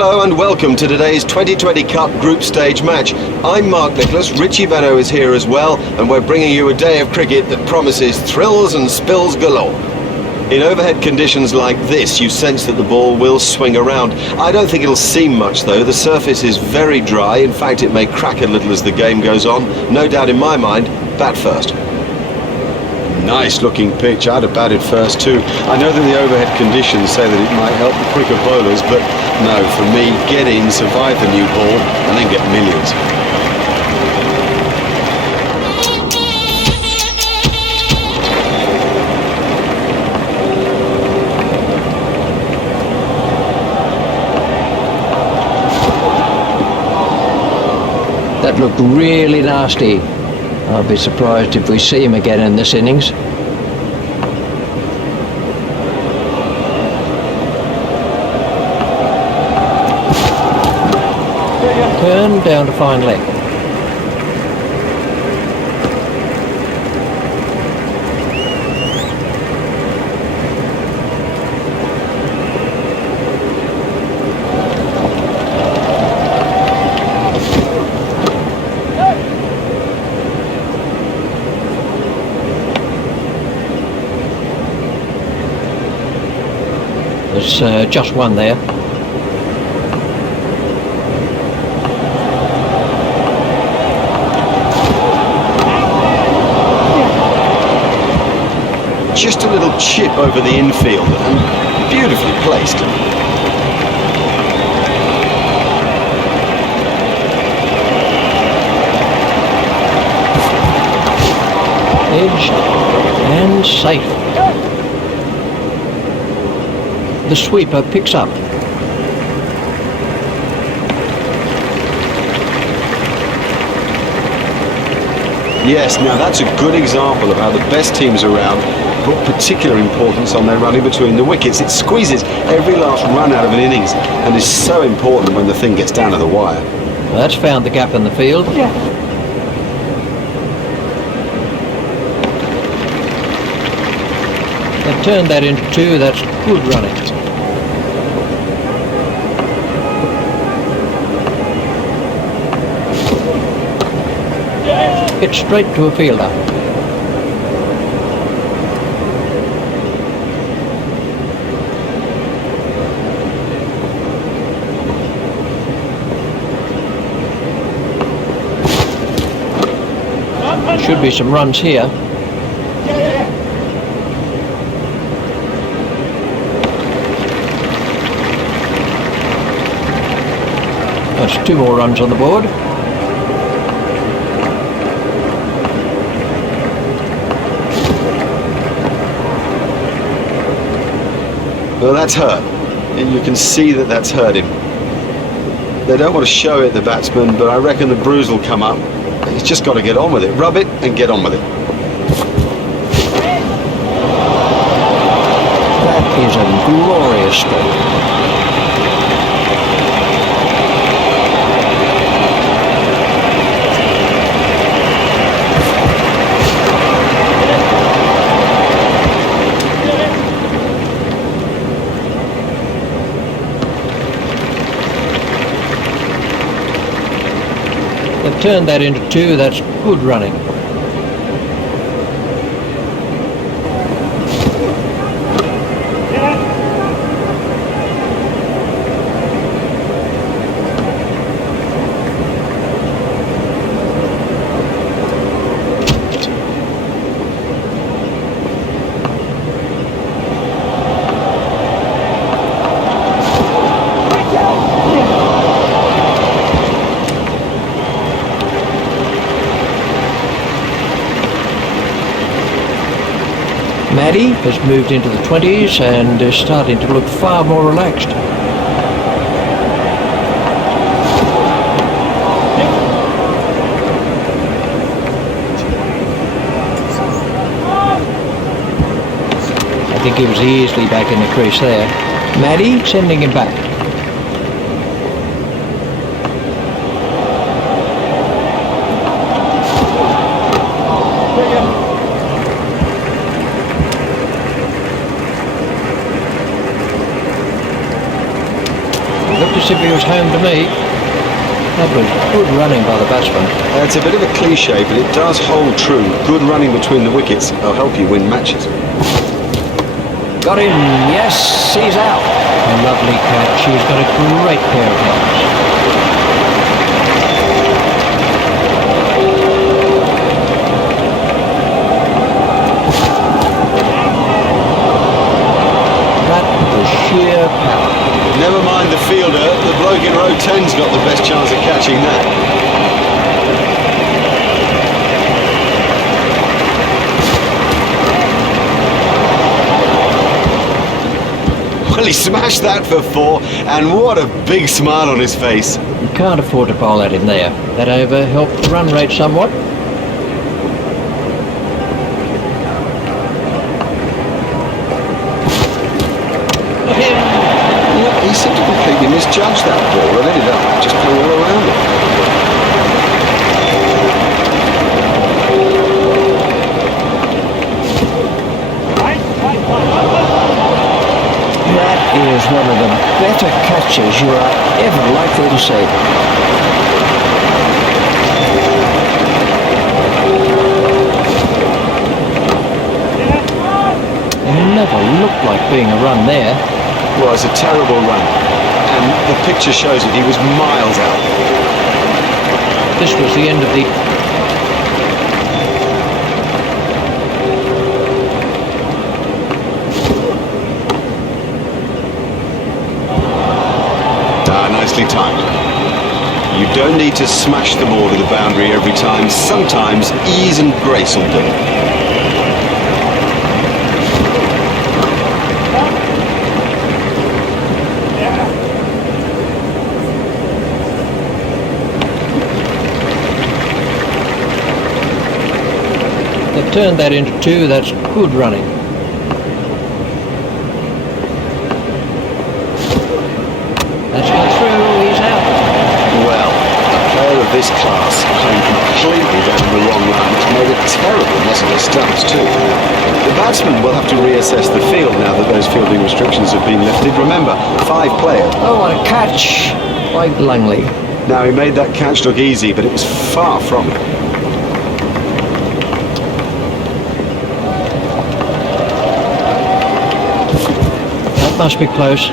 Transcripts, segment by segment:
Hello and welcome to today's 2020 Cup Group Stage match. I'm Mark Nicholas, Richie Benno is here as well, and we're bringing you a day of cricket that promises thrills and spills galore. In overhead conditions like this, you sense that the ball will swing around. I don't think it'll seem much though. The surface is very dry. In fact, it may crack a little as the game goes on. No doubt in my mind, bat first. Nice looking pitch. I'd have batted first too. I know that the overhead conditions say that it might help the quicker bowlers, but no, for me, get in, survive the new ball, and then get millions. That looked really nasty. I'll be surprised if we see him again in this innings. Turn down to fine leg. There's just one there. Just a little chip over the infield and beautifully placed. Edged and safe. The sweeper picks up. Yes, now that's a good example of how the best teams around put particular importance on their running between the wickets. It squeezes every last run out of an innings and is so important when the thing gets down to the wire. That's found the gap in the field. Yeah. They've turned that into two. That's good running. Hit straight to a fielder. There should be some runs here. That's two more runs on the board. Well, that's hurt. And you can see that that's hurt him. They don't want to show it, the batsman, but I reckon the bruise will come up. He's just got to get on with it. Rub it and get on with it. That is a glorious stroke. They've turned that into two. That's good running. Maddie has moved into the 20s and is starting to look far more relaxed. I think he was easily back in the crease there. Maddie sending him back. as if he was home to me. That was good running by the batsman. It's a bit of a cliche, but it does hold true. Good running between the wickets will help you win matches. Got him, yes, he's out. A lovely catch, he's got a great pair of hands. That was sheer power. Never mind the fielder, the bloke in row 10's got the best chance of catching that. Well, he smashed that for 4, and what a big smile on his face. You can't afford to bowl at him there. That over helped the run rate somewhat. He seemed to completely misjudge that ball and ended up just playing all around it. That is one of the better catches you are ever likely to see. It never looked like being a run there. Well, it's a terrible run, and the picture shows it. He was miles out. This was the end of the... Nicely timed. You don't need to smash the ball to the boundary every time. Sometimes ease and grace will do it. They've turned that into 2, that's good running. That's gone through, he's out. Well, a player of this class playing completely down the wrong line has made a terrible mess of his stumps too. The batsman will have to reassess the field now that those fielding restrictions have been lifted. Remember, 5 players. Oh, what a catch by Langley. Now, he made that catch look easy, but it was far from it. That must be close.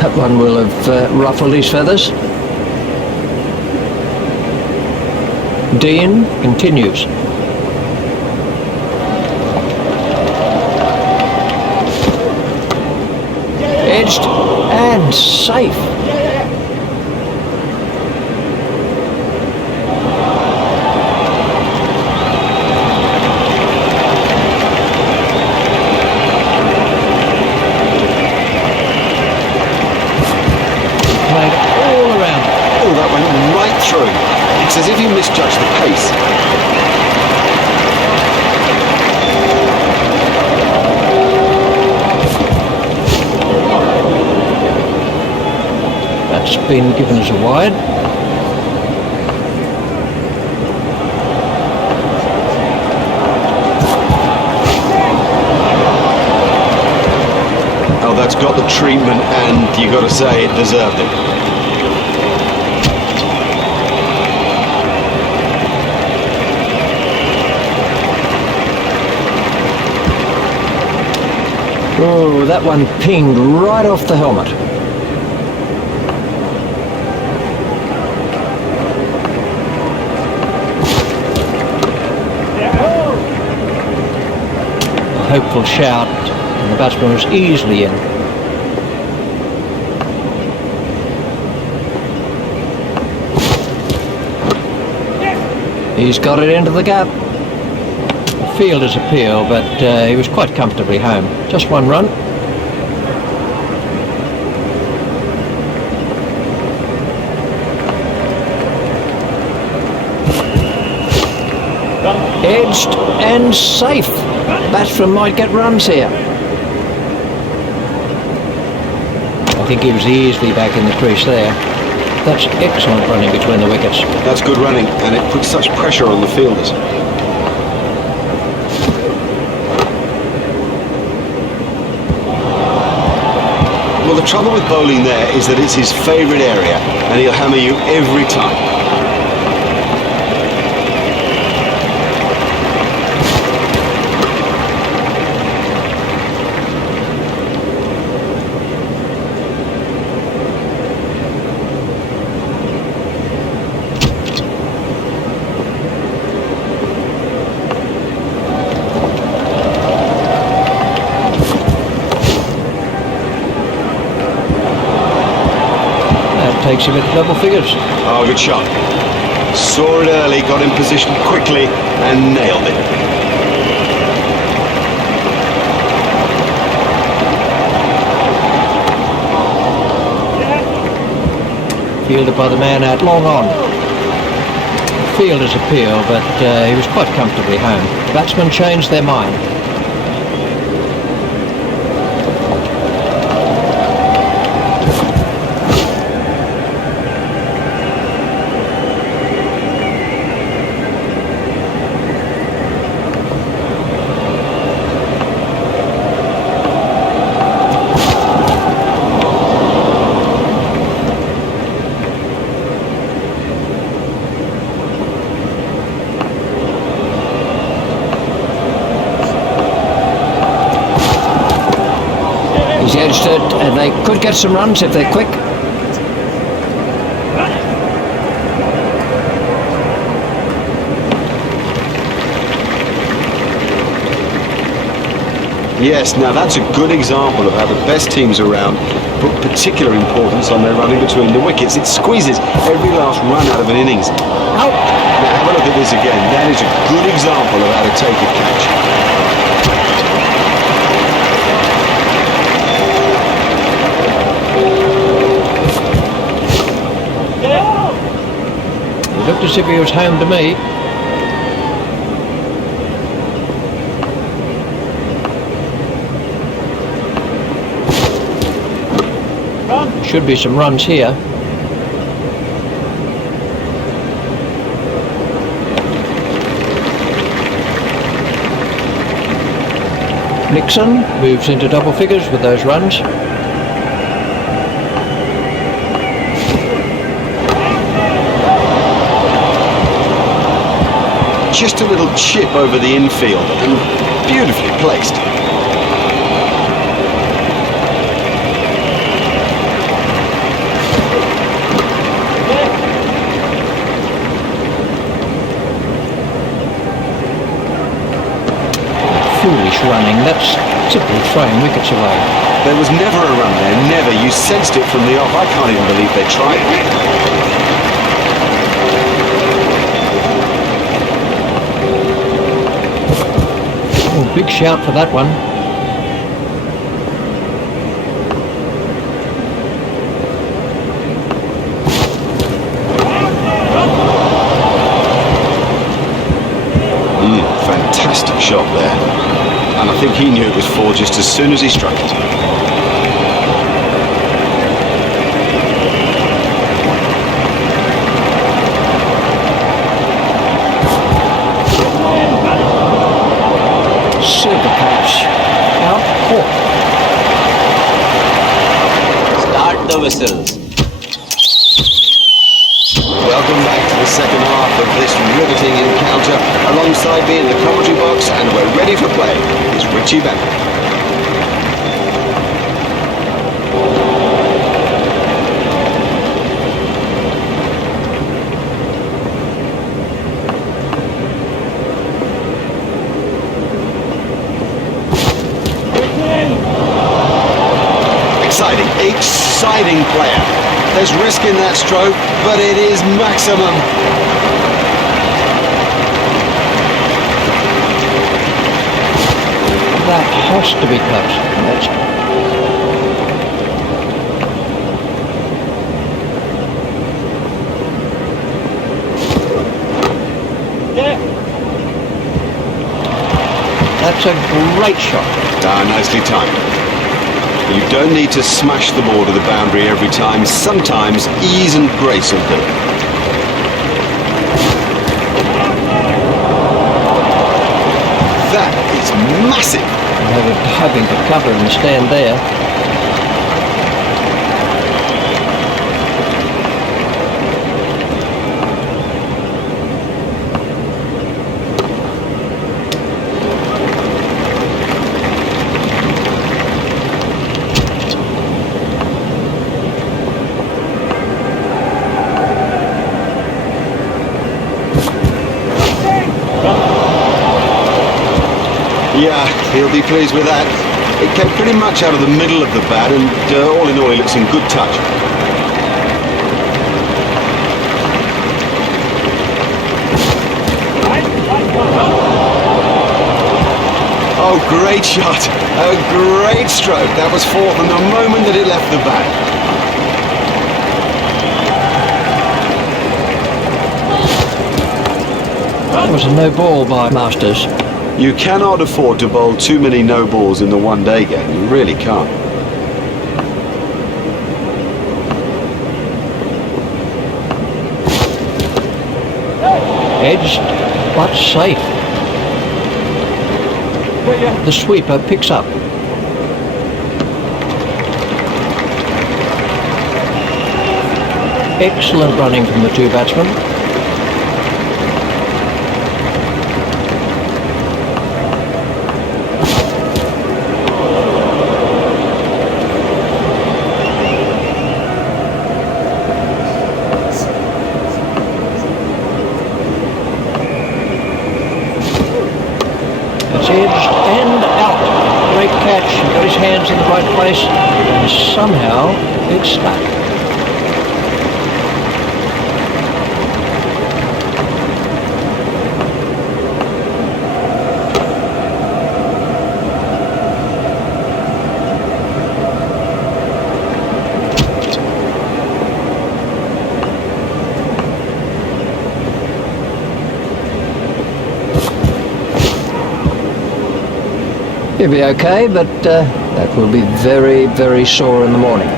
That one will have ruffled his feathers. Dean continues. Edged and safe. Played all around. Oh, that went right through. It's as if he misjudged the pace. That's been given as a wide. Oh, that's got the treatment, and you got to say it deserved it. Oh, that one pinged right off the helmet. A hopeful shout, and the batsman was easily in. He's got it into the gap. Fielder's appeal, but he was quite comfortably home. Just 1 run. Edged and safe. Batsman might get runs here. I think he was easily back in the crease there. That's excellent running between the wickets. That's good running, and it puts such pressure on the fielders. Well, the trouble with bowling there is that it's his favourite area, and he'll hammer you every time. Takes him at double figures. Oh, good shot. Saw it early, got in position quickly and nailed it. Fielded by the man out long on. Fielder's appeal, but he was quite comfortably home. Batsmen changed their mind. He's edged it, and they could get some runs if they're quick. Yes, now that's a good example of how the best teams around put particular importance on their running between the wickets. It squeezes every last run out of an innings. Out! Now have a look at this again. That is a good example of how to take a catch. Looked as if he was home to me. Should be some runs here. Nixon moves into double figures with those runs. Just a little chip over the infield and beautifully placed. Foolish running, that's simply throwing wickets away. There was never a run there, never. You sensed it from the off. I can't even believe they tried. Oh, big shout for that one. Fantastic shot there. And I think he knew it was four just as soon as he struck it. Super catch. Out. Start the whistles. Welcome back to the second half of this riveting encounter. Alongside me in the commentary box, and we're ready for play, is Richie Bennett. Exciting player. There's risk in that stroke, but it is maximum. That has to be cut. That's a great shot. Nicely timed. You don't need to smash the ball to the boundary every time. Sometimes ease and grace will do. That is massive. They were hoping to cover and stand there. Yeah, he'll be pleased with that. It came pretty much out of the middle of the bat, and all in all, he looks in good touch. Oh, great shot. A great stroke. That was four from the moment that it left the bat. It was a no ball by Masters. You cannot afford to bowl too many no balls in the one-day game. You really can't. Edged, but safe. The sweeper picks up. Excellent running from the two batsmen. It's edged and out. Great catch. He got his hands in the right place and somehow it's stuck. He'll be okay, but that will be very, very sore in the morning.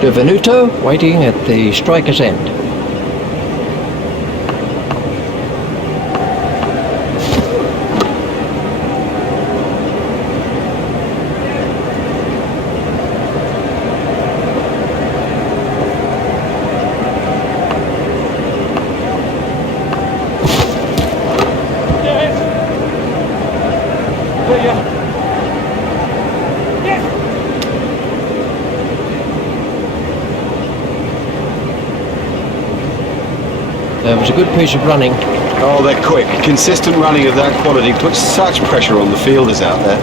De Venuto waiting at the striker's end. That was a good piece of running. Oh, they're quick. Consistent running of that quality puts such pressure on the fielders out there.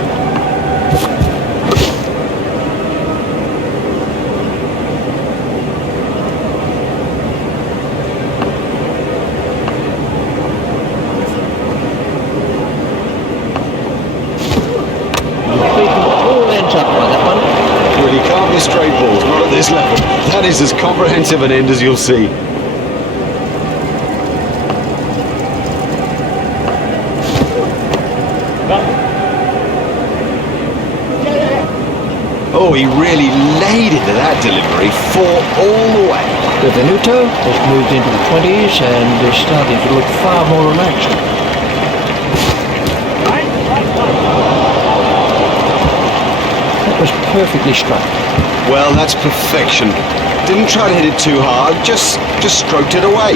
All ends up by that one. Well, you can't be straight balls, not at this level. That is as comprehensive an end as you'll see. Oh, he really laid into that delivery, four all the way. De Venuto has moved into the 20s and is starting to look far more relaxed. That was perfectly struck. Well, that's perfection. Didn't try to hit it too hard, just stroked it away.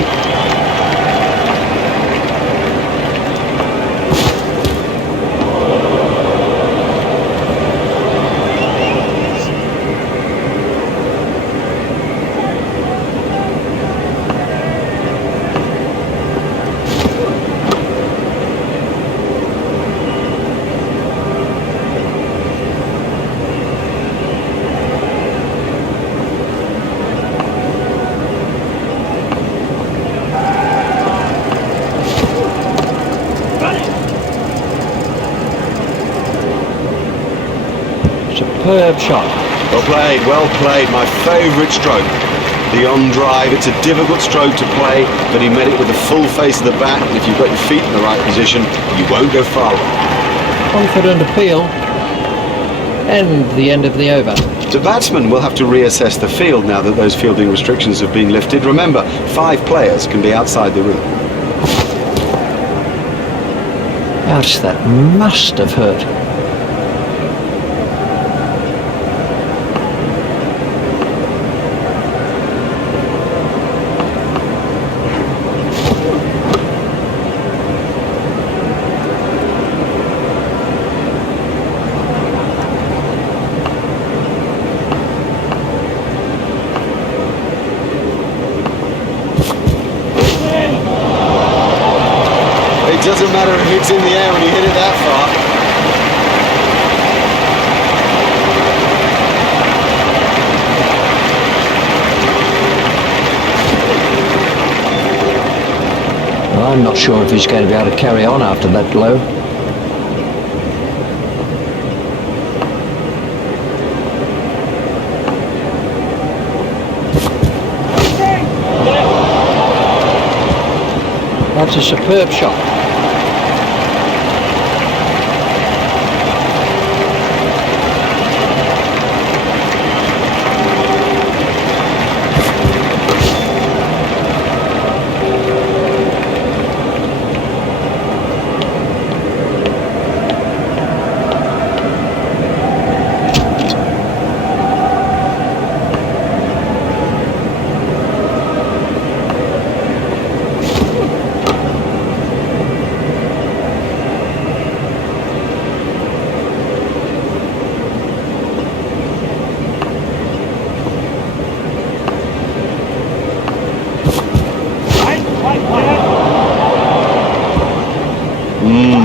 Superb shot. Well played, my favourite stroke. The on drive, it's a difficult stroke to play, but he met it with the full face of the bat, and if you've got your feet in the right position, you won't go far. Confident appeal. And the end of the over. The batsman will have to reassess the field now that those fielding restrictions have been lifted. Remember, 5 players can be outside the room. Ouch, that must have hurt. It doesn't matter if it's in the air when you hit it that far. Well, I'm not sure if he's going to be able to carry on after that blow. That's a superb shot.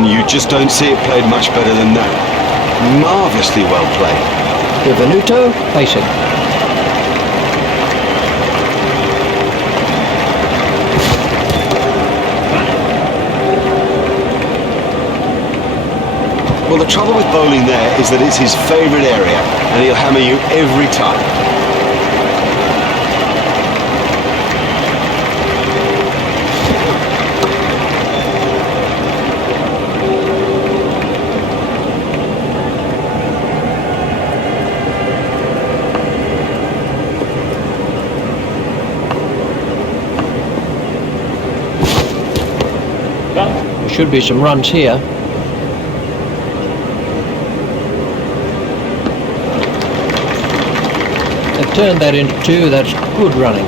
You just don't see it played much better than that. Marvellously well played. Venuto facing. Well, the trouble with bowling there is that it's his favourite area, and he'll hammer you every time. There should be some runs here. They've turned that into 2. That's good running.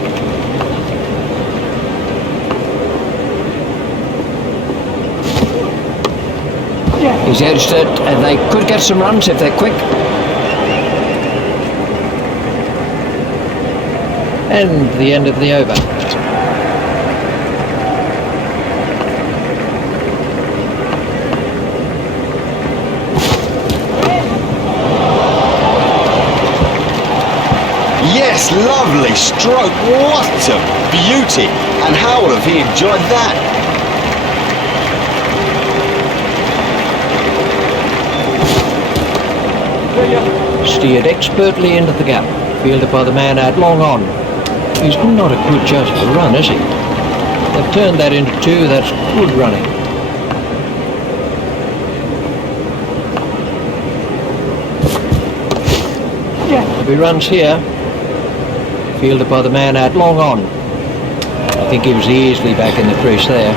He's edged it, and they could get some runs if they're quick. And the end of the over. Yes, lovely stroke. What a beauty. And how would have he enjoyed that? Steered expertly into the gap. Fielded by the man out long on. He's not a good judge of the run, is he? They've turned that into 2. That's good running. He runs here. Fielded by the man out long on. I think he was easily back in the crease there.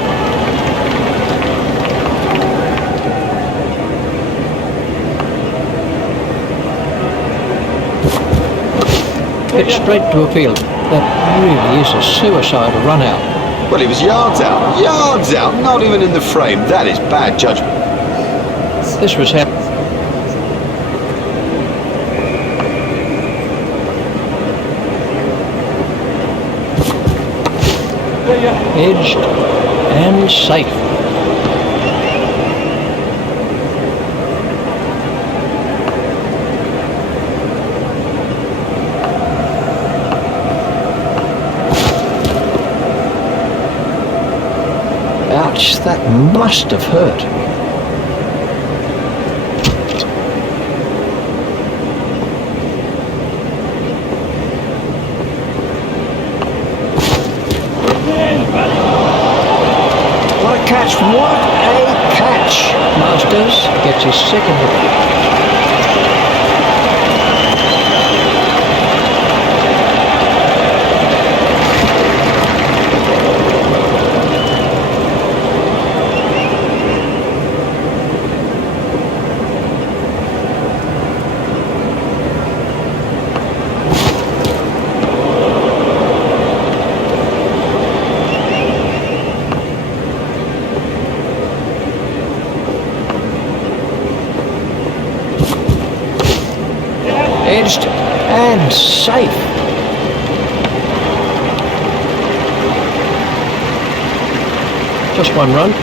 Hit straight to a field. That really is a suicidal run out. Well, he was yards out, not even in the frame. That is bad judgment. This was happening. Edged and safe. Ouch, that must have hurt. It's his second wicket. Edged and safe. Just one run.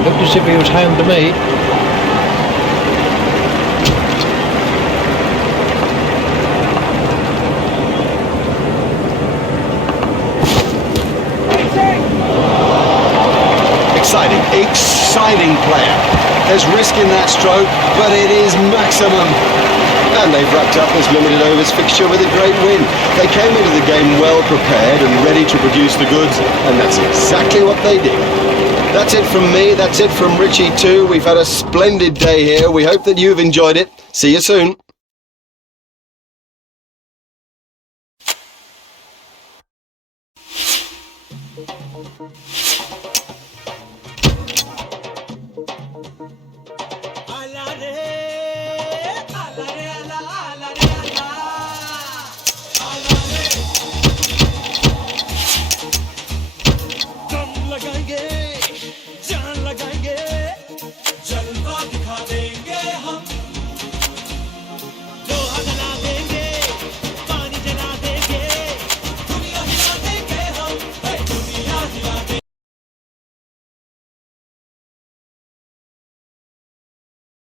Looked as if he was home to me. Exciting player. There's risk in that stroke, but it is maximum. And they've wrapped up this limited overs fixture with a great win. They came into the game well prepared and ready to produce the goods, and that's exactly what they did. That's it from me, that's it from Richie too. We've had a splendid day here. We hope that you've enjoyed it. See you soon.